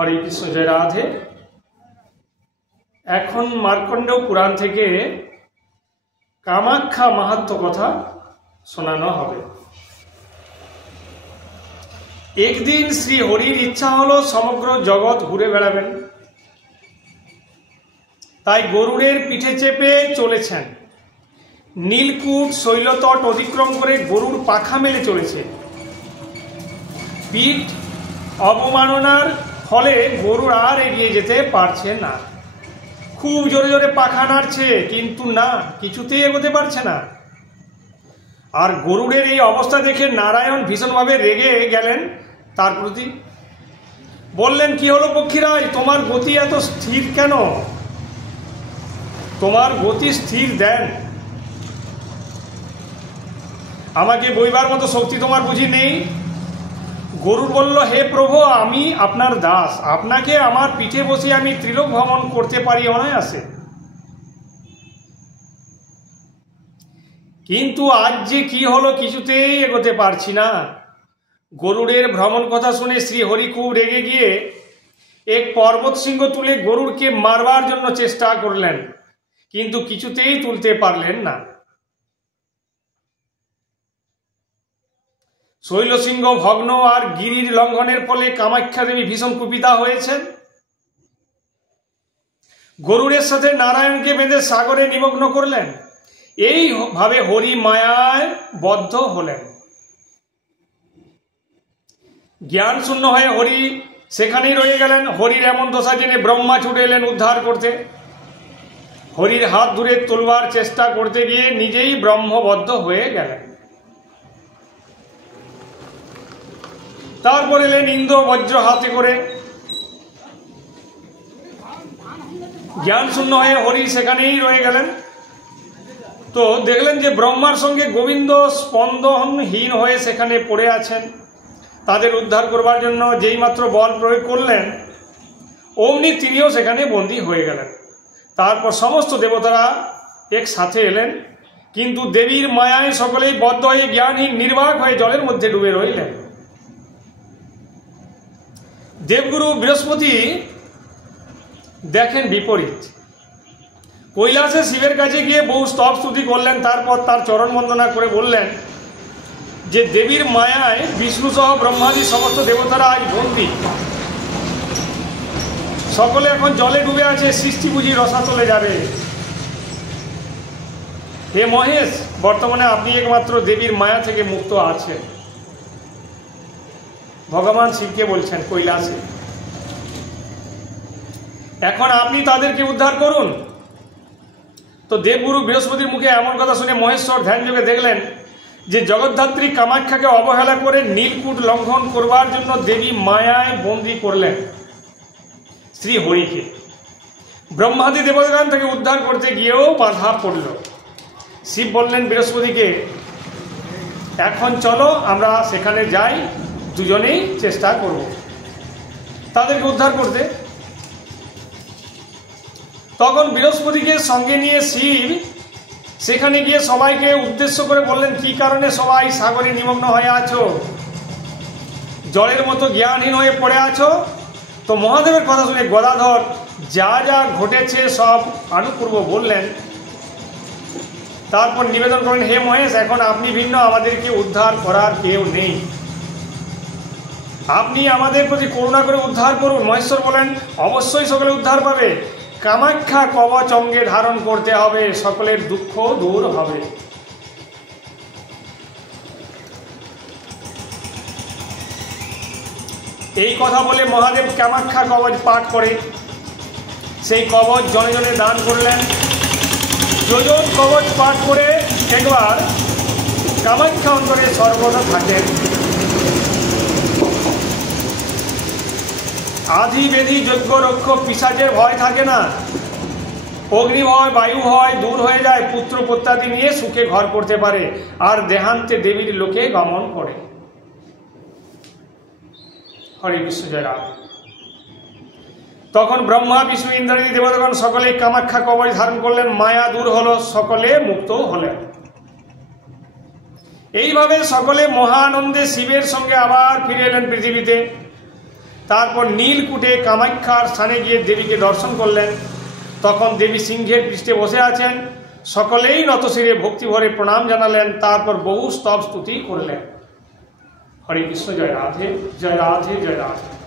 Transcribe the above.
হরে কৃষ্ণ, জয় রাধে। এখন মার্কণ্ডেয় পুরাণ থেকে কামাখ্যা মাহাত্ম্য কথা শোনানো হবে। একদিন শ্রী হরির ইচ্ছা হলো সমগ্র জগৎ ঘুরে বেড়াবেন, তাই গরুড়ের পিঠে চেপে চলেছেন। নীলকূট শৈলতট অতিক্রম করে গরুর পাখা মেলে চলেছে। পিঠ অবমাননার ফলে গরুর আর এগিয়ে যেতে পারছে না। খুব জোরে জোরে পাখা নাড়ছে, কিন্তু না, কিছুতেই এগোতে পারছে না। আর গরুড়ের এই অবস্থা দেখে নারায়ণ ভীষণভাবে রেগে গেলেন তার প্রতি। বললেন, কি হলো পক্ষীরাজ, তোমার গতি এত স্থির কেন? তোমার গতি স্থির দেন। আমাকে বইবার মতো শক্তি তোমার বুঝি নেই? গরুড় বলল, হে প্রভু, আমি আপনার দাস, আপনাকে আমার পিঠে বসে আমি ত্রিলোক ভ্রমণ করতে পারি অনায়াসে। কিন্তু আজ যে কি হলো, কিছুতেই এগোতে পারছি না। গরুড়ের ভ্রমণ কথা শুনে শ্রীহরি খুব রেগে গিয়ে এক পর্বত শৃঙ্গ তুলে গরুড়কে মারবার জন্য চেষ্টা করলেন, কিন্তু কিছুতেই তুলতে পারলেন না। শৈলশৃঙ্গ ভগ্ন আর গিরির লঙ্ঘনের ফলে কামাখ্যা দেবী ভীষণ কুপিতা হয়েছেন। গরুড়ের সাথে নারায়ণকে বেঁধে সাগরে নিমগ্ন করলেন। এইভাবে হরি মায়ায় বদ্ধ হলেন। জ্ঞান শূন্য হয়ে হরি সেখানেই রয়ে গেলেন। হরির এমন দশা জেনে ব্রহ্মা ছুটে এলেন উদ্ধার করতে। হরির হাত ধরে তুলবার চেষ্টা করতে গিয়ে নিজেই ব্রহ্মবদ্ধ হয়ে গেলেন। তারপর এলেন ইন্দ্র বজ্র হাতে করে। জ্ঞান শূন্য হয়ে হরি সেখানেই রয়ে গেলেন। তো দেখলেন যে ব্রহ্মার সঙ্গে গোবিন্দ স্পন্দনহীন হয়ে সেখানে পড়ে আছেন। তাদের উদ্ধার করবার জন্য যেই মাত্র বল প্রয়োগ করলেন, অমনি তিনিও সেখানে বন্দী হয়ে গেলেন। তারপর সমস্ত দেবতারা একসাথে এলেন, কিন্তু দেবীর মায়ায় সকলেই বদ্ধ হয়ে জ্ঞানহীন নির্বাক হয়ে জলের মধ্যে ডুবে রইলেন। দেবগুরু বৃহস্পতি দেখেন বিপরীত। কৈলাসে শিবের কাছে গিয়ে বহু স্তব স্তুতি করলেন। তারপর তার চরণ বন্দনা করে বললেন যে দেবীর মায়ায় বিষ্ণু সহ ব্রহ্মাদি সমস্ত দেবতারা আজ বন্দী। সকলে এখন জলে ডুবে আছে, সৃষ্টি বুঝি রসাতলে যাবে। হে মহেশ, বর্তমানে আপনি একমাত্র দেবীর মায়া থেকে মুক্ত আছেন। ভগবান শিবকে বলছেন কৈলাসে, এখন আপনি তাদেরকে উদ্ধার করুন। তো দেবগুরু বৃহস্পতির মুখে এমন কথা শুনে মহেশ্বর ধ্যান যোগে দেখলেন যে জগদ্ধাত্রী কামাখ্যাকে অবহেলা করে নীলকূট লঙ্ঘন করবার জন্য দেবী মায়ায় বন্দী করলেন শ্রী হরিকে। ব্রহ্মাদি দেবতাগণ থেকে উদ্ধার করতে গিয়েও বাধা পড়ল। শিব বললেন বৃহস্পতিকে, এখন চলো আমরা সেখানে যাই, দুজনেই চেষ্টা করব তাদেরকে উদ্ধার করতে। তখন বৃহস্পতিকে সঙ্গে নিয়ে শিব সেখানে গিয়ে সবাইকে উদ্দেশ্য করে বললেন, কি কারণে সবাই সাগরে নিমগ্ন হয়ে আছো, জলের মতো জ্ঞানহীন হয়ে পড়ে আছো? তো মহাদেবের কথা শুনে গদাধর যা যা ঘটেছে সব আনুপূর্ব বললেন। তারপর নিবেদন করেন, হে মহেশ, এখন আপনি ভিন্ন, আমাদেরকে উদ্ধার করার কেউ নেই, আপনি আমাদের প্রতি করুণা করে উদ্ধার করুন। মহেশ্বর বলেন, অবশ্যই সকলে উদ্ধার পাবে। কামাখ্যা কবচ অঙ্গে ধারণ করতে হবে, সকলের দুঃখ দূর হবে। এই কথা বলে মহাদেব কামাখ্যা কবচ পাঠ করে সেই কবচ জনে জনে দান করলেন। যোজন কবচ পাঠ করে একবার কামাখ্যা অন্তরে সর্বদা থাকেন। আধি বেধি যজ্ঞ রক্ষ পিশাচের ভয় থাকে না। অগ্নি ভয়, বায়ু ভয় দূর হয়ে যায়। পুত্র প্রত্যাদি নিয়ে সুখে ঘর করতে পারে, আর দেহান্তে দেবীর লোকে গমন করে। হরে কৃষ্ণ, জয় রাম। তখন ব্রহ্মা বিষ্ণু ইন্দ্রাদি দেবতাগণ সকলে কামাখ্যা কবচ ধারণ করলেন। মায়া দূর হলো, সকলে মুক্ত হলেন। এইভাবে সকলে মহানন্দে শিবের সঙ্গে আবার ফিরে এলেন পৃথিবীতে। তারপর নীলকূটে কামাখ্যার স্থানে গিয়ে দেবীকে দর্শন করলেন। তখন দেবী সিংহের পৃষ্ঠে বসে আছেন। সকলেই নতশিরে ভক্তি ভরে প্রণাম জানালেন। তারপর বহু স্তব স্তুতি করলেন। হরে কৃষ্ণ। জয় রাধে, জয় রাধে, জয় রাধে।